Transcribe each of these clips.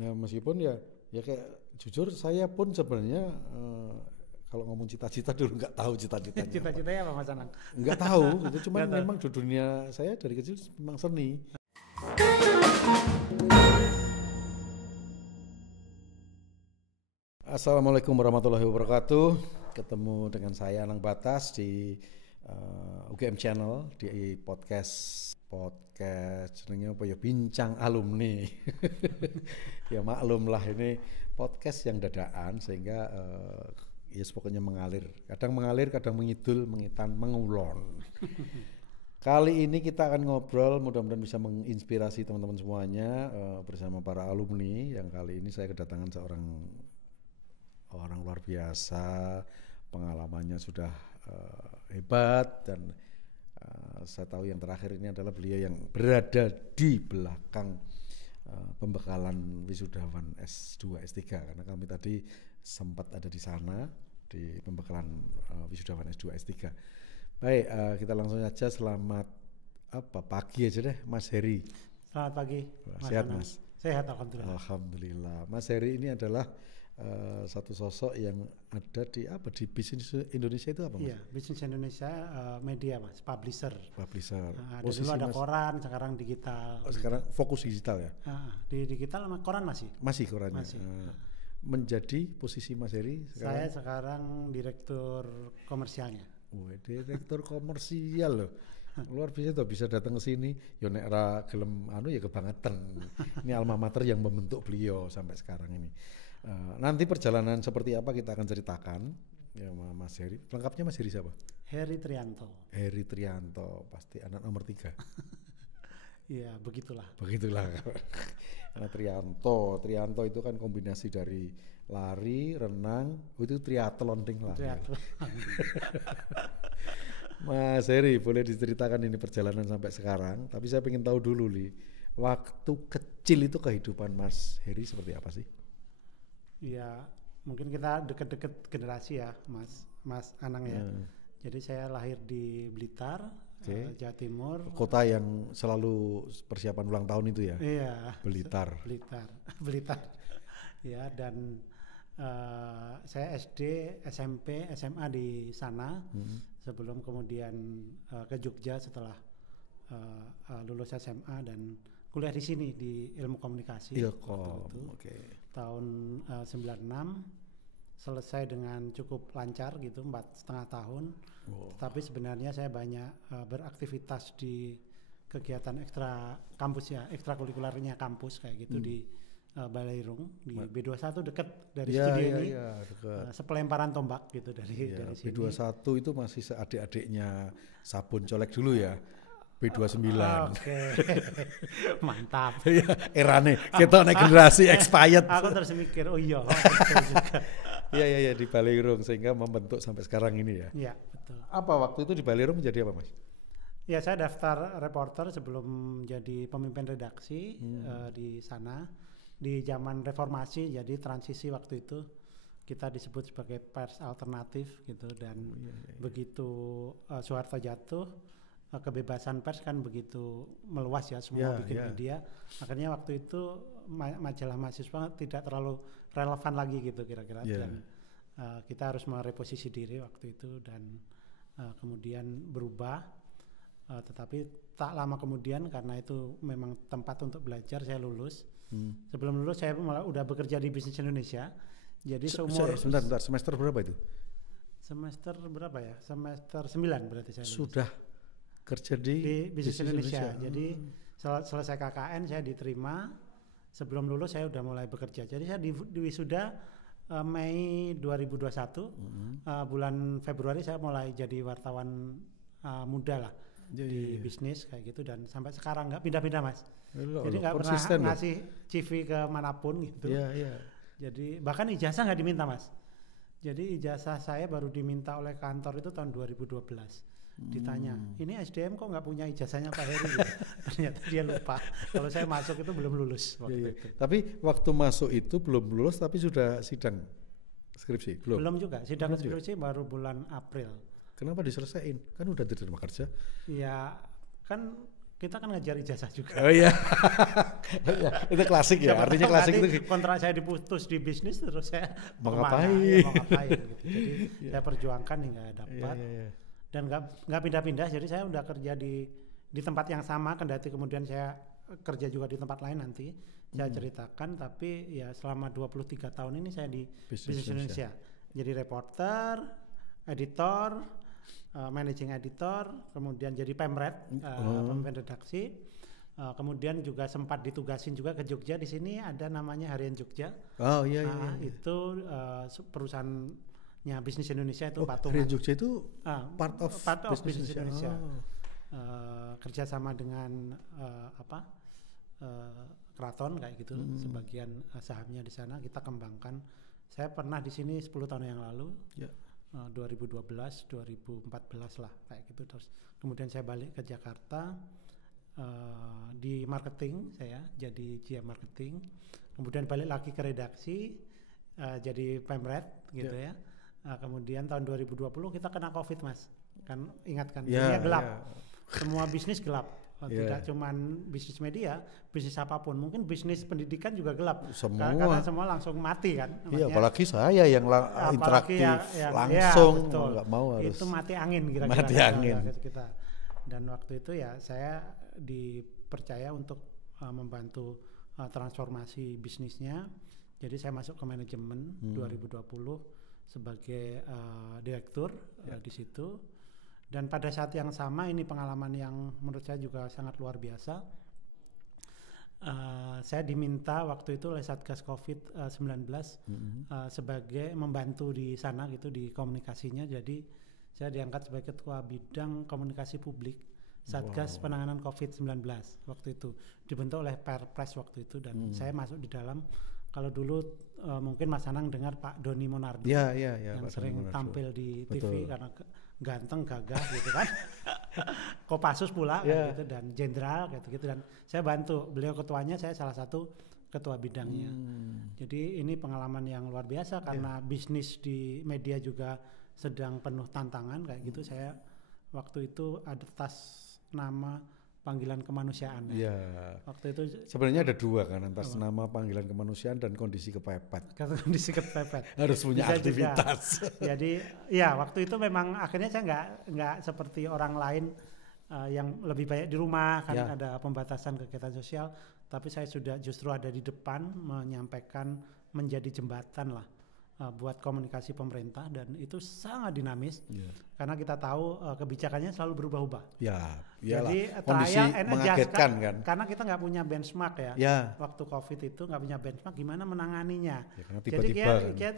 Nah meskipun ya kayak jujur saya pun sebenarnya kalau ngomong cita-cita dulu nggak tahu cita-citanya. Cita-citanya apa Mas Anang? Nggak tahu, itu cuman Nggak tahu. memang di dunia saya dari kecil memang seni. Assalamualaikum warahmatullahi wabarakatuh. Ketemu dengan saya Anang Batas di UGM Channel di podcast jenengnya apa ya, bincang alumni. Ya maklum lah, ini podcast yang dadakan sehingga ya pokoknya mengalir, kadang mengidul, mengitan, mengulon. Kali ini kita akan ngobrol, mudah-mudahan bisa menginspirasi teman-teman semuanya bersama para alumni. Yang kali ini saya kedatangan seorang orang luar biasa, pengalamannya sudah hebat, dan saya tahu yang terakhir ini adalah beliau yang berada di belakang pembekalan wisudawan S2 S3, karena kami tadi sempat ada di sana di pembekalan wisudawan S2 S3. Baik, kita langsung saja. Selamat pagi aja deh Mas Heri. Selamat pagi. Sehat Mas? Sehat alhamdulillah. Alhamdulillah. Mas Heri ini adalah satu sosok yang ada di Bisnis Indonesia itu apa Mas? Iya, Bisnis Indonesia media Mas, publisher. Dulu ada Mas, koran, sekarang digital. Sekarang fokus digital ya? Di digital sama koran masih? Masih korannya. Masih. Menjadi posisi Mas Heri sekarang? Saya sekarang direktur komersialnya. Direktur komersial loh. Luar biasa tuh, bisa datang ke sini. Yo nek ra gelem ya kebangetan. Ini alma mater yang membentuk beliau sampai sekarang ini. Nanti perjalanan seperti apa kita akan ceritakan ya Mas Heri. Lengkapnya Mas Heri siapa? Heri Trianto. Heri Trianto, pasti anak nomor 3. Iya, begitulah. Anak Trianto itu kan kombinasi dari lari, renang, itu triathlon ding lah. Mas Heri, boleh diceritakan ini perjalanan sampai sekarang, tapi saya pengen tahu dulu nih, waktu kecil itu kehidupan Mas Heri seperti apa sih? Iya, mungkin kita deket-deket generasi ya, Mas Anang ya. Jadi saya lahir di Blitar, Jawa Timur. Kota yang selalu persiapan ulang tahun itu ya? Iya. Blitar. Ya, dan saya SD, SMP, SMA di sana. Sebelum kemudian ke Jogja setelah lulus SMA dan kuliah di sini di ilmu komunikasi. Ilkom, tahun 96 selesai dengan cukup lancar gitu, 4,5 tahun. Tapi sebenarnya saya banyak beraktivitas di kegiatan ekstra kampus ya, ekstrakurikulernya kampus kayak gitu di Baleirung di B21 dekat dari studio ini. Sepelemparan tombak gitu dari sini. B21 itu masih adik-adiknya Sabun Colek dulu ya. B29. Oke. Mantap. Erane kita naik generasi expired. Aku terus mikir, oh iya. Iya di Baleirung sehingga membentuk sampai sekarang ini ya. Iya, betul. Apa waktu itu di Baleirung menjadi apa Mas? Ya, saya daftar reporter sebelum jadi pemimpin redaksi di sana. Di zaman reformasi, jadi transisi waktu itu kita disebut sebagai pers alternatif gitu, dan begitu Soeharto jatuh, kebebasan pers kan begitu meluas ya, semua bikin media. Akhirnya waktu itu majalah mahasiswa tidak terlalu relevan lagi gitu kira-kira. Dan kita harus mereposisi diri waktu itu, dan kemudian berubah. Tetapi tak lama kemudian, karena itu memang tempat untuk belajar, saya lulus. Sebelum lulus saya udah bekerja di Bisnis Indonesia. Jadi sebentar, semester berapa itu? Semester berapa ya? Semester 9 berarti saya lulus. Sudah kerja di Bisnis Indonesia. Jadi selesai KKN saya diterima. Sebelum lulus saya udah mulai bekerja. Jadi saya di wisuda Mei 2021. Bulan Februari saya mulai jadi wartawan muda lah di bisnis kayak gitu, dan sampai sekarang nggak pindah-pindah Mas. Jadi nggak pernah ngasih CV ke manapun gitu. Jadi bahkan ijazah nggak diminta Mas. Jadi ijazah saya baru diminta oleh kantor itu tahun 2012. Ditanya, ini SDM kok nggak punya ijazahnya Pak Heri? Gitu. Ternyata dia lupa kalau saya masuk itu belum lulus waktu itu. Tapi waktu masuk itu belum lulus, tapi sudah sidang skripsi? Belum juga, sidang skripsi baru bulan April. Kenapa diselesaikan? Kan udah diterima kerja. Iya, kan kita kan ngajar ijazah juga. Oh iya. Ya, itu klasik ya. Artinya klasik itu kontrak saya diputus di bisnis terus saya mau ngapain gitu. Jadi saya perjuangkan hingga dapat. Dan nggak pindah-pindah. Jadi saya udah kerja di tempat yang sama, kendati kemudian saya kerja juga di tempat lain nanti. Saya ceritakan, tapi ya selama 23 tahun ini saya di Bisnis Indonesia. Jadi reporter, editor, managing editor, kemudian jadi pemret, pemimpin redaksi, kemudian juga sempat ditugasin juga ke Jogja. Di sini ada namanya Harian Jogja. Oh iya. Itu perusahaannya Bisnis Indonesia itu patungan. Harian Jogja itu part of Bisnis Indonesia. Kerjasama dengan keraton kayak gitu. Sebagian sahamnya di sana kita kembangkan. Saya pernah di sini 10 tahun yang lalu. 2012, 2014 lah kayak gitu. Terus kemudian saya balik ke Jakarta di marketing, saya jadi GM marketing. Kemudian balik lagi ke redaksi jadi pemret gitu ya. Kemudian tahun 2020 kita kena COVID, Mas. Kan ingat kan? Dunia gelap. Semua bisnis gelap. Tidak cuman bisnis media, bisnis apapun, mungkin bisnis pendidikan juga gelap. Semua. Karena semua langsung mati kan. Iya, apalagi saya yang interaktif langsung nggak mau harus. Itu mati angin kira-kira. Mati angin. Kita. Dan waktu itu ya saya dipercaya untuk membantu transformasi bisnisnya. Jadi saya masuk ke manajemen 2020 sebagai direktur di situ. Dan pada saat yang sama ini pengalaman yang menurut saya juga sangat luar biasa. Saya diminta waktu itu oleh Satgas COVID-19 sebagai membantu di sana gitu di komunikasinya. Jadi saya diangkat sebagai ketua bidang komunikasi publik Satgas Penanganan COVID-19 waktu itu. Dibentuk oleh Perpres waktu itu dan saya masuk di dalam. Kalau dulu mungkin Mas Anang dengar Pak Doni Monardo yang Pak sering tampil di TV karena ganteng, gagah gitu kan. Kopassus pula gitu dan jenderal gitu dan saya bantu beliau ketuanya, saya salah satu ketua bidangnya. Jadi ini pengalaman yang luar biasa karena bisnis di media juga sedang penuh tantangan kayak gitu. Saya waktu itu atas nama panggilan kemanusiaan. Waktu itu sebenarnya ada dua kan, atas nama panggilan kemanusiaan dan kondisi kepepet. Kondisi kepepet. Harus punya aktivitas. Jadi ya waktu itu memang akhirnya saya nggak seperti orang lain yang lebih banyak di rumah kan ada pembatasan kegiatan sosial, tapi saya sudah justru ada di depan menyampaikan, menjadi jembatan lah buat komunikasi pemerintah dan itu sangat dinamis karena kita tahu kebijakannya selalu berubah-ubah. Jadi kondisi mengagetkan kan. Karena kita nggak punya benchmark ya. Waktu COVID itu nggak punya benchmark gimana menanganinya. Jadi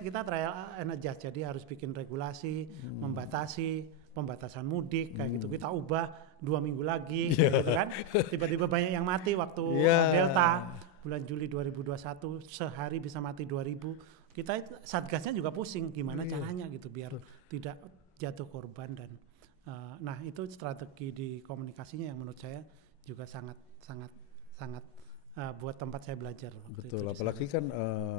kita trial and adjust. Jadi harus bikin regulasi, membatasi pembatasan mudik kayak gitu. Kita ubah 2 minggu lagi gitu kan. Tiba-tiba banyak yang mati waktu Delta bulan Juli 2021 sehari bisa mati 2000. Kita satgasnya juga pusing gimana caranya gitu biar tidak jatuh korban dan nah itu strategi di komunikasinya yang menurut saya juga sangat buat tempat saya belajar. Betul, apalagi kan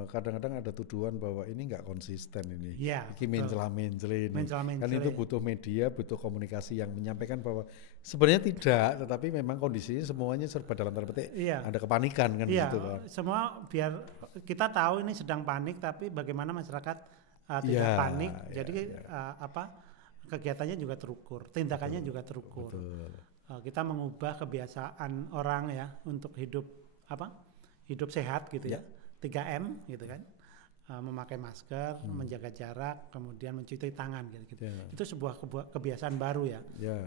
kadang-kadang ada tuduhan bahwa ini nggak konsisten ini. Ini mencela-mencela ini. Kan itu butuh media, butuh komunikasi yang menyampaikan bahwa sebenarnya tidak, tetapi memang kondisinya semuanya serba dalam tanda petik ada kepanikan kan gitu kan. Semua biar kita tahu ini sedang panik, tapi bagaimana masyarakat tidak panik. Jadi kegiatannya juga terukur, tindakannya juga terukur. Kita mengubah kebiasaan orang ya untuk hidup sehat gitu ya. 3M gitu kan. Memakai masker, menjaga jarak, kemudian mencuci tangan gitu. Itu sebuah kebiasaan baru ya.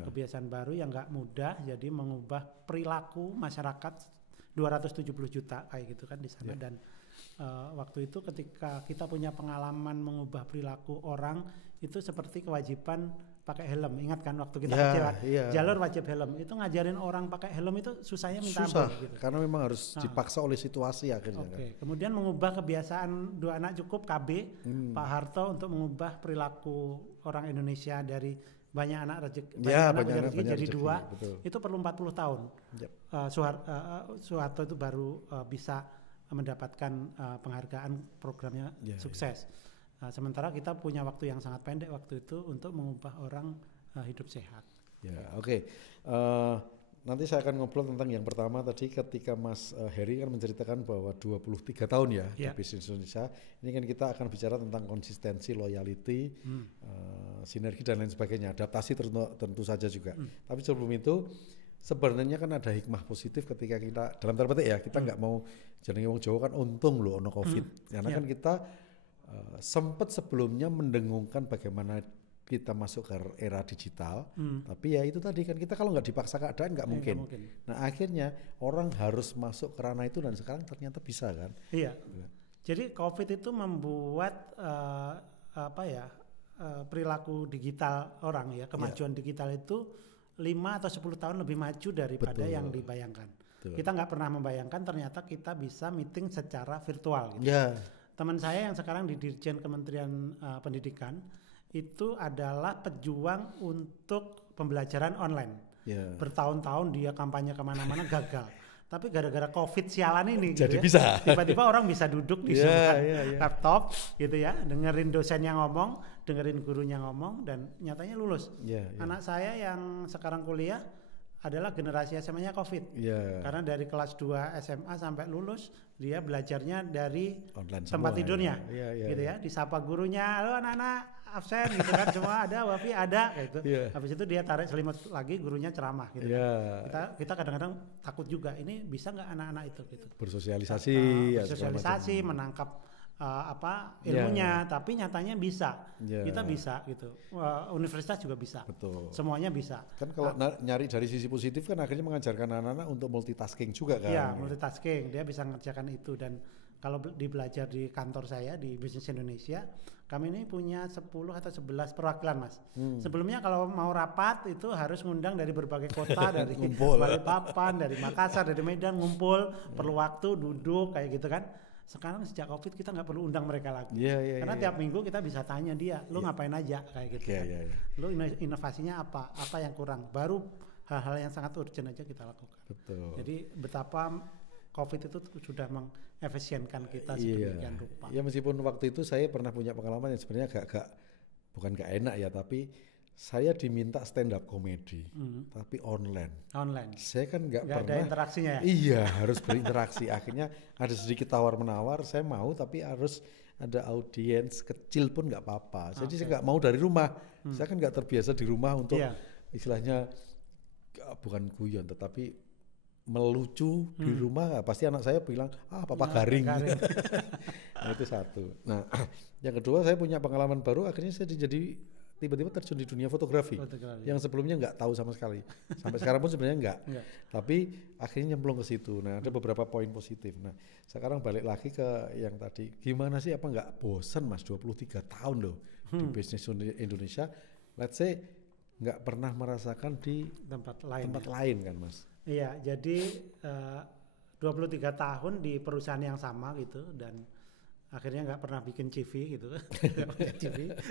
Kebiasaan baru yang nggak mudah, jadi mengubah perilaku masyarakat 270 juta kayak gitu kan di sana dan waktu itu ketika kita punya pengalaman mengubah perilaku orang itu seperti kewajiban pakai helm. Ingat kan waktu kita kecil jalur wajib helm. Itu ngajarin orang pakai helm itu susahnya minta ampun gitu. Karena memang harus dipaksa oleh situasi akhirnya. Kemudian mengubah kebiasaan 2 anak cukup KB Pak Harto untuk mengubah perilaku orang Indonesia dari banyak anak rezeki jadi 2. Itu perlu 40 tahun. Soeharto itu baru bisa mendapatkan penghargaan programnya sukses. Sementara kita punya waktu yang sangat pendek waktu itu untuk mengubah orang hidup sehat. nanti saya akan ngobrol tentang yang pertama tadi ketika Mas Heri kan menceritakan bahwa 23 tahun ya di bisnis Indonesia. Ini kan kita akan bicara tentang konsistensi, loyalty, sinergi dan lain sebagainya. Adaptasi tentu saja juga. Tapi sebelum itu sebenarnya kan ada hikmah positif ketika kita dalam tanda petik ya, kita nggak mau jenenge wong Jawa kan untung loh ono Covid. Karena kan kita sempat sebelumnya mendengungkan bagaimana kita masuk ke era digital, tapi ya itu tadi kan kita kalau nggak dipaksa keadaan nggak mungkin. Nah akhirnya orang harus masuk ke ranah itu dan sekarang ternyata bisa kan. Iya. Jadi COVID itu membuat perilaku digital orang ya, kemajuan digital itu 5 atau 10 tahun lebih maju daripada yang dibayangkan. Kita nggak pernah membayangkan ternyata kita bisa meeting secara virtual gitu. Teman saya yang sekarang di Dirjen Kementerian Pendidikan itu adalah pejuang untuk pembelajaran online. Bertahun-tahun dia kampanye kemana-mana gagal. Tapi gara-gara COVID sialan ini jadi gitu bisa. Tiba-tiba orang bisa duduk di laptop gitu ya, dengerin dosennya ngomong, dengerin gurunya ngomong, dan nyatanya lulus. Anak saya yang sekarang kuliah adalah generasi SMA-nya COVID. Karena dari kelas 2 SMA sampai lulus dia belajarnya dari online tempat tidurnya. Gitu ya, disapa gurunya, halo anak-anak absen gitu kan, semua ada, wifi ada gitu. Habis itu dia tarik selimut lagi, gurunya ceramah gitu. Kita kadang-kadang takut juga, ini bisa nggak anak-anak itu gitu. Bersosialisasi, bersosialisasi, menangkap ilmunya, tapi nyatanya bisa. Kita bisa gitu. Universitas juga bisa. Betul. Semuanya bisa. Kan kalau nyari dari sisi positif kan akhirnya mengajarkan anak-anak untuk multitasking juga kan. Iya, multitasking. Dia bisa mengerjakan itu. Dan kalau belajar di kantor saya di Bisnis Indonesia, kami ini punya 10 atau 11 perwakilan, Mas. Sebelumnya kalau mau rapat itu harus ngundang dari berbagai kota, dari Balikpapan, dari Makassar, dari Medan, ngumpul, perlu waktu, duduk kayak gitu kan. Sekarang sejak COVID kita nggak perlu undang mereka lagi. Karena tiap minggu kita bisa tanya dia, lu ngapain aja kayak gitu kan. Lu inovasinya apa yang kurang. Baru hal-hal yang sangat urgent aja kita lakukan. Betul. Jadi betapa COVID itu sudah mengefisienkan kita sedemikian rupa. Ya meskipun waktu itu saya pernah punya pengalaman yang sebenarnya bukan gak enak ya, tapi saya diminta stand up komedi, tapi online. Saya kan nggak pernah. Ada interaksinya ya? Iya, harus berinteraksi. Akhirnya ada sedikit tawar-menawar, saya mau tapi harus ada audiens kecil pun nggak apa-apa. Jadi saya nggak mau dari rumah. Saya kan nggak terbiasa di rumah untuk istilahnya bukan guyon, tetapi melucu di rumah. Pasti anak saya bilang, papa garing. Nah, itu satu. Nah, yang kedua saya punya pengalaman baru. Akhirnya saya jadi tiba-tiba terjun di dunia fotografi. Yang sebelumnya nggak tahu sama sekali. Sampai sekarang pun sebenarnya nggak. Tapi akhirnya nyemplung ke situ. Nah, ada beberapa poin positif. Nah, sekarang balik lagi ke yang tadi. Gimana sih, apa nggak bosan Mas 23 tahun loh di bisnis Indonesia? Let's say nggak pernah merasakan di tempat lain kan Mas? Iya, jadi 23 tahun di perusahaan yang sama gitu, dan akhirnya nggak pernah bikin CV gitu,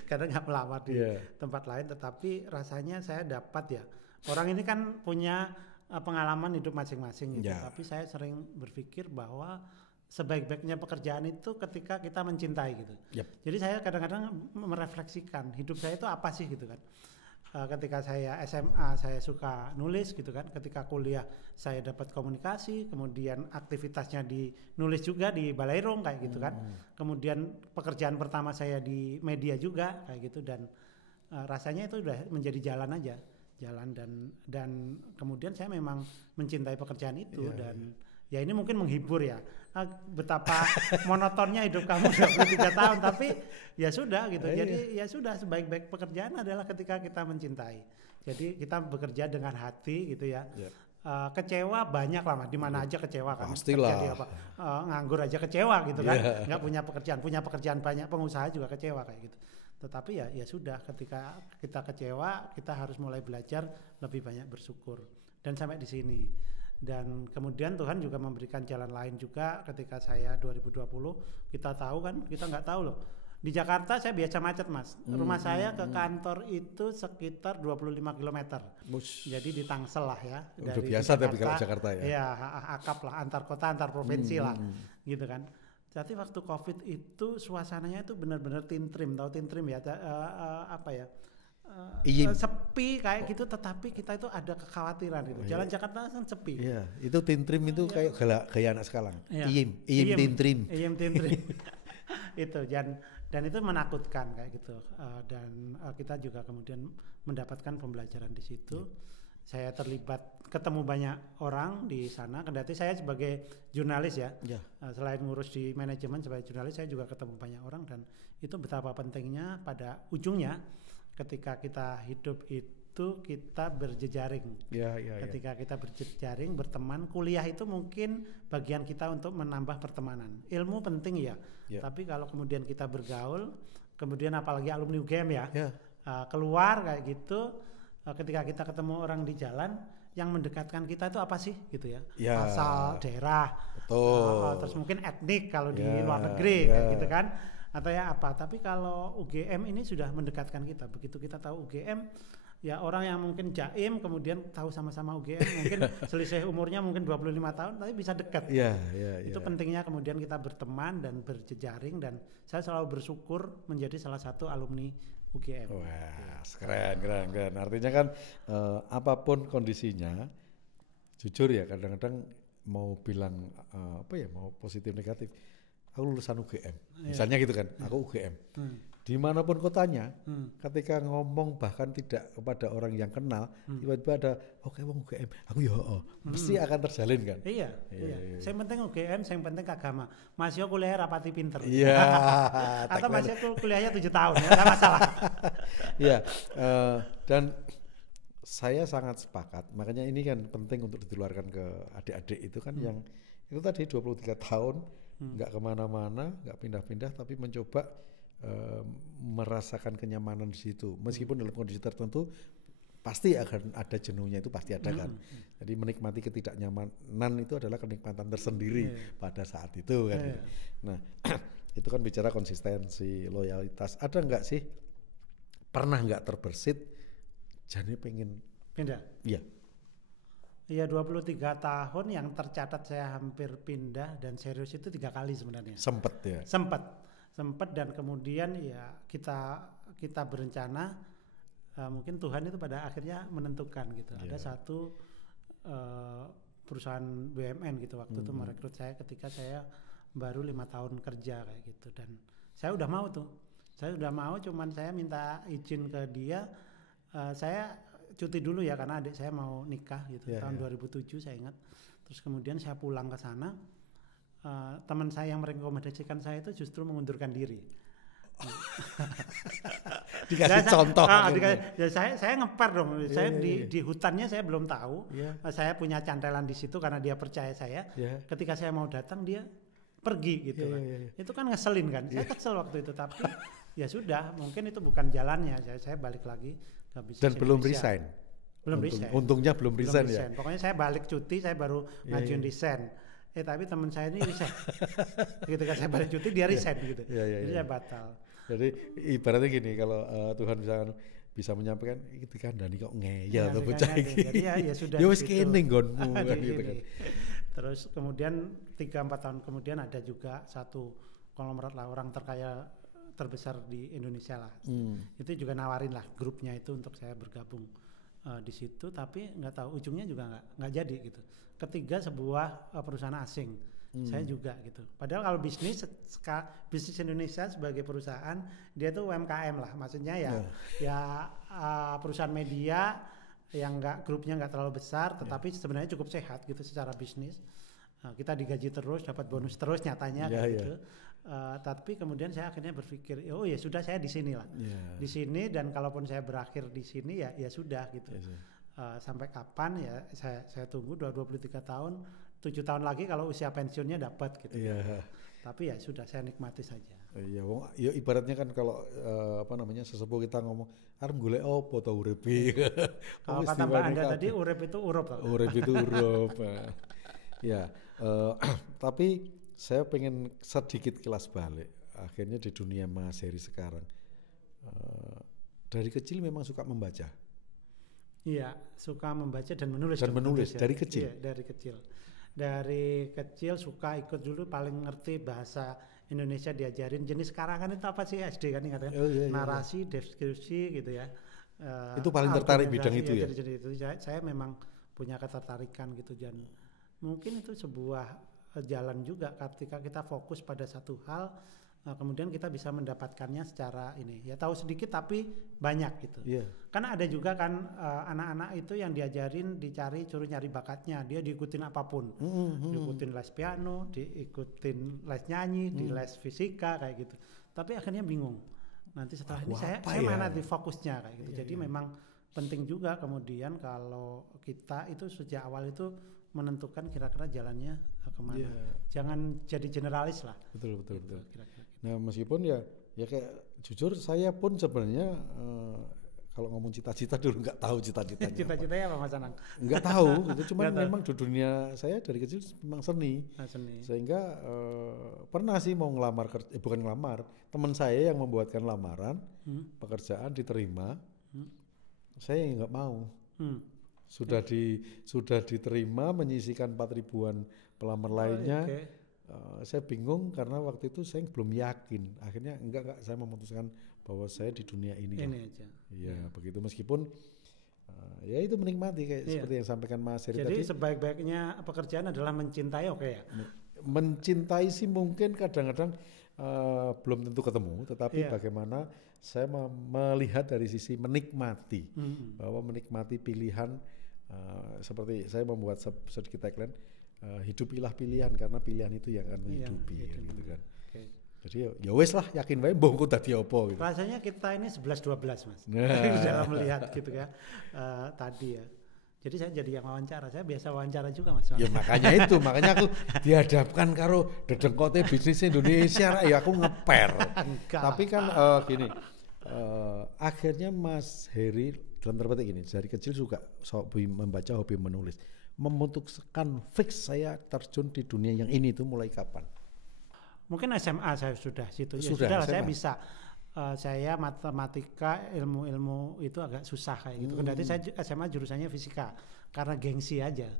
karena nggak melamar di tempat lain. Tetapi rasanya saya dapat ya, orang ini kan punya pengalaman hidup masing-masing gitu. Tapi saya sering berpikir bahwa sebaik-baiknya pekerjaan itu ketika kita mencintai gitu. Jadi saya kadang-kadang merefleksikan hidup saya itu apa sih gitu kan. Ketika saya SMA saya suka nulis gitu kan, ketika kuliah saya dapat komunikasi, kemudian aktivitasnya di nulis juga di Balairung kayak gitu kan, kemudian pekerjaan pertama saya di media juga kayak gitu, dan rasanya itu udah menjadi jalan dan kemudian saya memang mencintai pekerjaan itu. Ya ini mungkin menghibur ya, betapa monotonnya hidup kamu 23 tahun, tapi ya sudah gitu. Jadi ya sudah, sebaik-baik pekerjaan adalah ketika kita mencintai. Jadi kita bekerja dengan hati gitu ya. Kecewa banyak lah, di mana aja kecewa kan. Pastilah. Nganggur aja kecewa gitu kan. Nggak punya pekerjaan banyak, pengusaha juga kecewa kayak gitu. Tetapi ya sudah, ketika kita kecewa kita harus mulai belajar lebih banyak bersyukur, dan sampai di sini. Dan kemudian Tuhan juga memberikan jalan lain juga ketika saya 2020, kita tahu kan, kita nggak tahu loh. Di Jakarta saya biasa macet Mas. Rumah saya ke kantor itu sekitar 25 km. Jadi di Tangsel lah ya. Udah biasa tapi kalau Jakarta ya. Iya, akap lah, antar kota, antar provinsi lah, gitu kan. Jadi waktu COVID itu suasananya itu benar-benar tintrim, tahu tintrim ya? sepi kayak gitu, tetapi kita itu ada kekhawatiran gitu. Jalan Jakarta kan sepi. Iya, itu tintrim itu kayak gaya anak sekarang. Iya. Iyim tintrim. Iyim tintrim. Itu dan itu menakutkan kayak gitu. Dan kita juga kemudian mendapatkan pembelajaran di situ. Saya terlibat, ketemu banyak orang di sana. Kendati saya sebagai jurnalis ya, selain ngurus di manajemen sebagai jurnalis, saya juga ketemu banyak orang, dan itu betapa pentingnya pada ujungnya ketika kita hidup itu kita berjejaring. Ketika kita berjejaring, berteman, kuliah itu mungkin bagian kita untuk menambah pertemanan. Ilmu penting ya, tapi kalau kemudian kita bergaul, kemudian apalagi alumni UGM keluar kayak gitu. Ketika kita ketemu orang di jalan, yang mendekatkan kita itu apa sih gitu ya? Asal daerah, terus mungkin etnik kalau di luar negeri kayak gitu kan, atau ya apa. Tapi kalau UGM ini sudah mendekatkan kita. Begitu kita tahu UGM, ya orang yang mungkin jaim kemudian tahu sama-sama UGM, mungkin selisih umurnya mungkin 25 tahun, tapi bisa dekat. Itu pentingnya kemudian kita berteman dan berjejaring, dan saya selalu bersyukur menjadi salah satu alumni UGM. Wah, keren. Artinya kan apapun kondisinya, jujur ya, kadang-kadang mau bilang mau positif negatif, aku lulusan UGM, misalnya gitu kan, aku UGM. Dimanapun kotanya, ketika ngomong bahkan tidak kepada orang yang kenal, tiba-tiba ada, wong UGM, aku mesti akan terjalin kan. Iya. Yang penting UGM, yang penting agama. Mas yo kuliah rapati pinter. Iya. Atau Mas yo kuliahnya 7 tahun, nggak masalah. Iya. Dan saya sangat sepakat. Makanya ini kan penting untuk ditularkan ke adik-adik itu kan, yang itu tadi 23 tahun, nggak kemana-mana, nggak pindah-pindah, tapi mencoba merasakan kenyamanan di situ, meskipun dalam kondisi tertentu pasti akan ada jenuhnya, itu pasti ada kan. Jadi menikmati ketidaknyamanan itu adalah kenikmatan tersendiri pada saat itu kan. Nah itu kan bicara konsistensi, loyalitas. Ada nggak sih, pernah nggak terbersit jadi pengen pindah? Iya, 23 tahun yang tercatat saya hampir pindah, dan serius itu 3 kali sebenarnya. Sempat, dan kemudian ya kita berencana, mungkin Tuhan itu pada akhirnya menentukan gitu. Ada satu perusahaan BUMN gitu waktu itu merekrut saya ketika saya baru 5 tahun kerja kayak gitu, dan saya udah mau cuman saya minta izin ke dia, saya cuti dulu ya karena adik saya mau nikah gitu, tahun 2007 saya ingat. Terus kemudian saya pulang ke sana. Teman saya yang merekomendasikan saya itu justru mengundurkan diri. Dikasih contoh. Saya ngeper dong. Saya di hutannya saya belum tahu. Saya punya cantelan di situ karena dia percaya saya. Ketika saya mau datang dia pergi gitu. Itu kan ngeselin kan. Saya kesel waktu itu, tapi ya sudah, mungkin itu bukan jalannya. Saya balik lagi ke bisnis. Dan belum resign. Untungnya belum resign ya. Pokoknya saya balik cuti, saya baru ngajuin resign. Tapi teman saya ini resign. Ketika saya balik cuti dia resign gitu. Jadi saya batal. Jadi ibaratnya gini, kalau Tuhan bisa menyampaikan itu kan Dani kok ngeyel atau bocah iki. Jadi ya sudah. Ya wis kene nggonmu gitu kan. Terus kemudian 3-4 tahun kemudian ada juga satu konglomerat lah, orang terkaya terbesar di Indonesia lah. Itu juga nawarin lah grupnya itu untuk saya bergabung di situ, tapi nggak tahu ujungnya juga nggak jadi gitu. Ketiga sebuah perusahaan asing, saya juga gitu. Padahal kalau bisnis Indonesia sebagai perusahaan dia tuh UMKM lah, maksudnya perusahaan media yang grupnya nggak terlalu besar, tetapi sebenarnya cukup sehat gitu secara bisnis. Kita digaji terus, dapat bonus terus nyatanya gitu. Tapi kemudian saya akhirnya berpikir, ya sudah, saya di sini lah, di sini, dan kalaupun saya berakhir di sini ya sudah gitu. Sampai kapan ya saya tunggu 23 tahun, 7 tahun lagi kalau usia pensiunnya dapat gitu. Tapi ya sudah, saya nikmati saja. Ya ibaratnya kan kalau sesepuh kita ngomong arep golek opo to uripe. Kalau kata Mbak Anda tadi urip itu urup. Urip itu urup. Tapi saya pengen sedikit kelas balik. Akhirnya di dunia Mas Heri sekarang, dari kecil memang suka membaca. Iya, suka membaca dan menulis. Dari kecil. Iya, dari kecil suka ikut dulu, paling ngerti bahasa Indonesia diajarin jenis karangan itu apa sih SD kan dikatakan. Narasi, deskripsi gitu ya. Itu paling tertarik bidang itu ya? Jadi itu saya memang punya ketertarikan gitu, dan mungkin itu sebuah jalan juga ketika kita fokus pada satu hal, kemudian kita bisa mendapatkannya secara ini ya, tahu sedikit tapi banyak gitu. Karena ada juga kan anak-anak itu yang diajarin suruh nyari bakatnya, dia diikutin apapun, diikutin les piano, diikutin les nyanyi, di les fisika kayak gitu, tapi akhirnya bingung nanti setelah ini saya mana di fokusnya kayak gitu. Jadi memang penting juga kemudian kalau kita itu sejak awal itu menentukan kira-kira jalannya kemana. Jangan jadi generalis lah. Betul. Kira-kira. Nah meskipun ya kayak jujur saya pun sebenarnya kalau ngomong cita-cita dulu nggak tahu cita-citanya. Cita-citanya apa Mas Anang? Nggak tahu. Itu cuma memang di dunia saya dari kecil memang seni. Sehingga pernah sih mau ngelamar bukan ngelamar, teman saya yang membuatkan lamaran pekerjaan diterima. Saya nggak mau. Sudah diterima, menyisikan 4.000-an pelamar lainnya. Saya bingung karena waktu itu saya belum yakin. Akhirnya enggak saya memutuskan bahwa saya di dunia ini aja. Iya, begitu, meskipun ya itu menikmati kayak seperti yang sampaikan Mas Heri tadi. Jadi sebaik-baiknya pekerjaan adalah mencintai, ya. Mencintai sih mungkin kadang-kadang belum tentu ketemu, tetapi bagaimana saya melihat dari sisi menikmati, bahwa menikmati pilihan, seperti saya membuat sedikit tagline, hidupilah pilihan karena pilihan itu yang akan menghidupi, gitu kan. Jadi ya wes lah, yakin wae mbok kok dadi apa gitu. Rasanya kita ini 11-12 Mas. Dalam melihat gitu ya. Tadi ya. Jadi saya jadi yang wawancara, saya biasa wawancara juga Mas. Ya makanya aku dihadapkan karo dedengkote bisnis Indonesia, ya aku ngeper. Tapi kan gini, akhirnya Mas Heri dalam tanda petik gini, dari kecil juga hobi membaca, hobi menulis. Memutuskan fix saya terjun di dunia yang ini itu mulai kapan? Mungkin SMA saya sudah situ. Sudah saya bisa. Saya matematika, ilmu itu agak susah kayak gitu. Kendati saya SMA jurusannya fisika karena gengsi aja.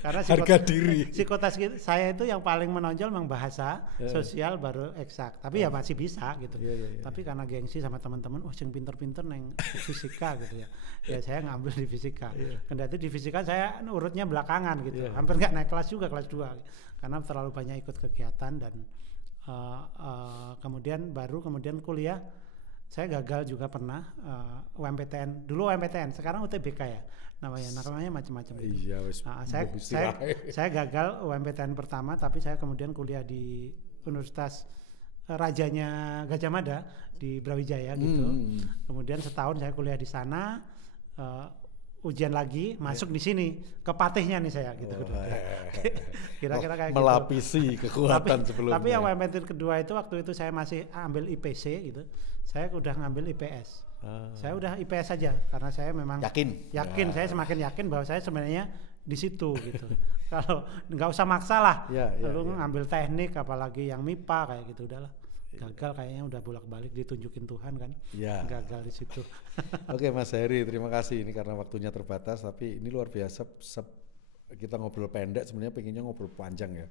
Karena harga diri. Psikotes saya itu yang paling menonjol memang bahasa, sosial baru eksak. Tapi ya masih bisa gitu. Tapi karena gengsi sama teman-teman, yang pinter-pinter neng fisika gitu ya. Ya saya ngambil di fisika. Kendati di fisika saya urutnya belakangan gitu. Hampir nggak naik kelas juga, kelas 2. Karena terlalu banyak ikut kegiatan dan kemudian kuliah saya gagal juga pernah, UMPTN dulu, UMPTN sekarang UTBK ya namanya macam-macam gitu. Saya gagal UMPTN pertama, tapi saya kemudian kuliah di Universitas Rajanya Gajah Mada di Brawijaya gitu. Kemudian setahun saya kuliah di sana, ujian lagi, masuk di sini, kepatihnya nih saya gitu. Kira-kira kayak melapisi gitu. Kekuatan sebelumnya. Tapi yang UMPTN kedua itu waktu itu saya masih ambil IPC gitu. Saya udah ngambil IPS. Saya udah IPS saja karena saya memang yakin. Saya semakin yakin bahwa saya sebenarnya di situ gitu. Kalau nggak usah maksa lah. Lalu ngambil teknik apalagi yang MIPA kayak gitu, udahlah. Gagal kayaknya, udah bolak-balik ditunjukin Tuhan kan. Gagal di situ. Oke Mas Heri, terima kasih ini karena waktunya terbatas, tapi ini luar biasa. Kita ngobrol pendek, sebenarnya pengennya ngobrol panjang ya.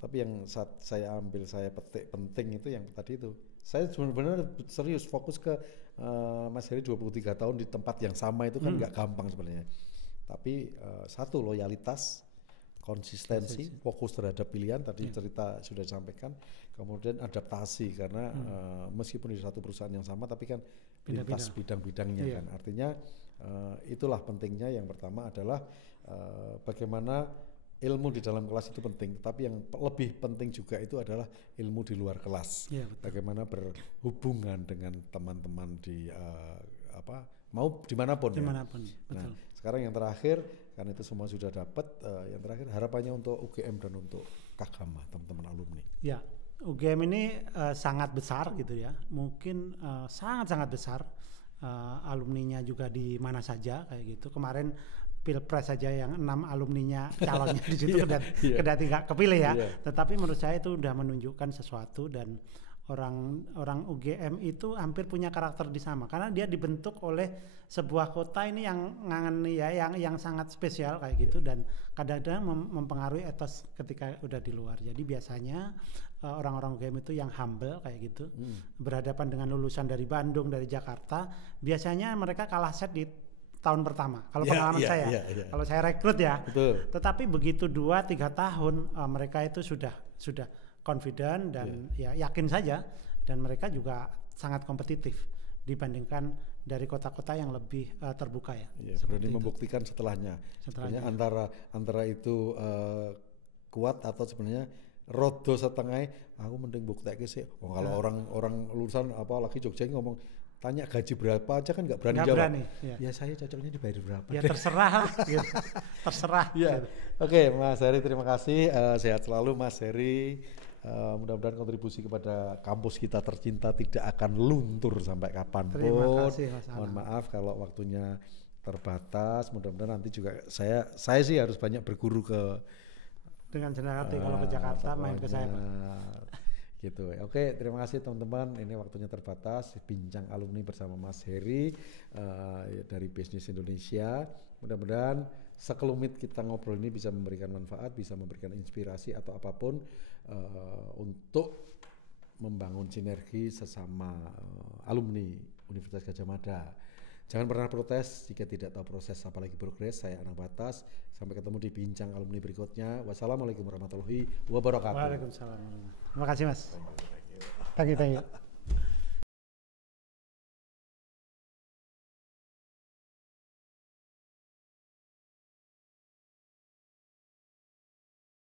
Tapi yang saya petik penting itu yang tadi itu. Saya benar-benar serius fokus ke Mas Heri 23 tahun di tempat yang sama itu kan nggak gampang sebenarnya. Tapi satu, loyalitas, konsistensi, fokus terhadap pilihan, tadi cerita sudah disampaikan. Kemudian adaptasi, karena meskipun di satu perusahaan yang sama tapi kan lintas bidang-bidangnya kan. Artinya itulah pentingnya. Yang pertama adalah bagaimana ilmu di dalam kelas itu penting, tapi yang lebih penting juga itu adalah ilmu di luar kelas. Bagaimana berhubungan dengan teman-teman di mau dimanapun. Nah, sekarang yang terakhir, karena itu semua sudah dapat, yang terakhir harapannya untuk UGM dan untuk Kagama, teman-teman alumni. Ya, UGM ini sangat besar gitu ya, mungkin sangat-sangat besar. Alumninya juga di mana saja kayak gitu. Kemarin Pilpres saja yang 6 alumninya calonnya di situ kendati nggak kepilih ya. Tetapi menurut saya itu udah menunjukkan sesuatu, dan orang UGM itu hampir punya karakter sama karena dia dibentuk oleh sebuah kota ini yang ngangeni ya yang sangat spesial kayak gitu dan kadang-kadang mempengaruhi etos ketika udah di luar. Jadi biasanya orang-orang UGM itu yang humble kayak gitu berhadapan dengan lulusan dari Bandung, dari Jakarta, biasanya mereka kalah set di tahun pertama. Kalau pengalaman saya, kalau saya rekrut ya. Betul. Tetapi begitu 2-3 tahun mereka itu sudah confident dan ya yakin saja dan mereka juga sangat kompetitif dibandingkan dari kota-kota yang lebih terbuka ya. Berani membuktikan setelahnya. Sebenarnya antara itu kuat atau sebenarnya rodo setengah. Aku mending buktikan sih. Kalau orang lulusan apalagi Jogja ngomong tanya gaji berapa aja kan nggak berani jawab. Berani, ya saya cocoknya dibayar berapa? Ya terserah, gitu. Terserah. Ya. Gitu. Oke, Mas Heri terima kasih. Sehat selalu Mas Heri. Mudah-mudahan kontribusi kepada kampus kita tercinta tidak akan luntur sampai kapanpun. Terima kasih Mas Anam. Mohon maaf kalau waktunya terbatas. Mudah-mudahan nanti juga saya sih harus banyak berguru ke dengan senang hati kalau ke Jakarta main ke saya Pak. Gitu. Oke, terima kasih teman-teman. Ini waktunya terbatas. Bincang alumni bersama Mas Heri dari Bisnis Indonesia. Mudah-mudahan sekelumit kita ngobrol ini bisa memberikan manfaat, bisa memberikan inspirasi atau apapun untuk membangun sinergi sesama alumni Universitas Gadjah Mada. Jangan pernah protes jika tidak tahu proses, apalagi progres. Saya Anang Batas. Sampai ketemu di bincang alumni berikutnya. Wassalamualaikum warahmatullahi wabarakatuh. Waalaikumsalam. Terima kasih Mas. Thank you.